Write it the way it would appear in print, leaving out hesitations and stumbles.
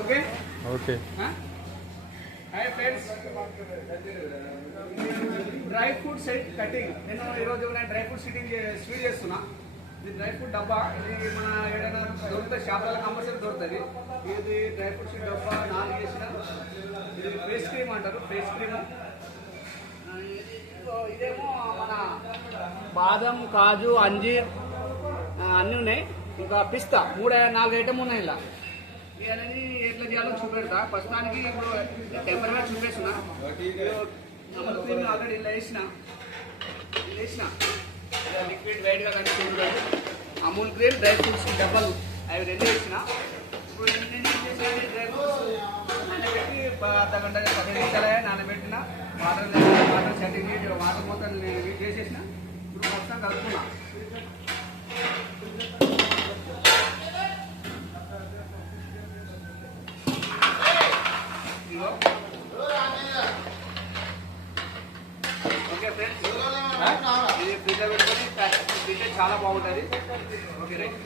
Okay okay. Hi friends, dry fruit set cutting. నేను ఈరోజు dry fruit sweet చేస్తున్నా. ఇది డ్రై ఫ్రూట్ డబ్బా. ఇది మన ఏదైనా దొరుకుతుంది, షాపులలో కంపల్సరీ దొరుకుతుంది. ఇది డ్రై ఫ్రూట్ షీట్ డబ్బా 4 చేసిన. ఇది ఫేస్ క్రీమ్ అంటారు, ఫేస్ క్రీమ్. ఇదేమో మన బాదం, కాజు, అంజీర్ అన్నీ ఉన్నాయి. ఇంకా పిస్తా 3-4 ఐటమ్ ఉన్నాయి. ఇలా ఇవన్నీ ఎట్లా చేయాలో చూపెడతా. ప్రస్తుతానికి ఇప్పుడు టెంపరేచర్ చూపిస్తున్నా. అమూల్ క్రీమ్ ఆల్రెడీ ఇలా వేసిన లిక్విడ్ వైట్గా కనిపిస్తుంది. అమూల్ క్రీమ్, డ్రై ఫ్రూట్స్ డబ్బాలు అవి 2 వేసిన. ఇప్పుడు నేను చేసేది డ్రై ఫ్రూట్స్ నానబెట్టి అర్ధగంట 15 నిమిషాలు నానబెట్టిన. వాటర్ సెట్టింగ్ వాటర్ మొత్తం నేను చేసేసిన. ఇప్పుడు మొత్తం కలుపుకున్నా. ఓకే ఫ్రెండ్స్, ఇది ఫ్రిడ్జ్లో పెట్టుకొని తింటే చాలా బాగుంటుంది. Okay right.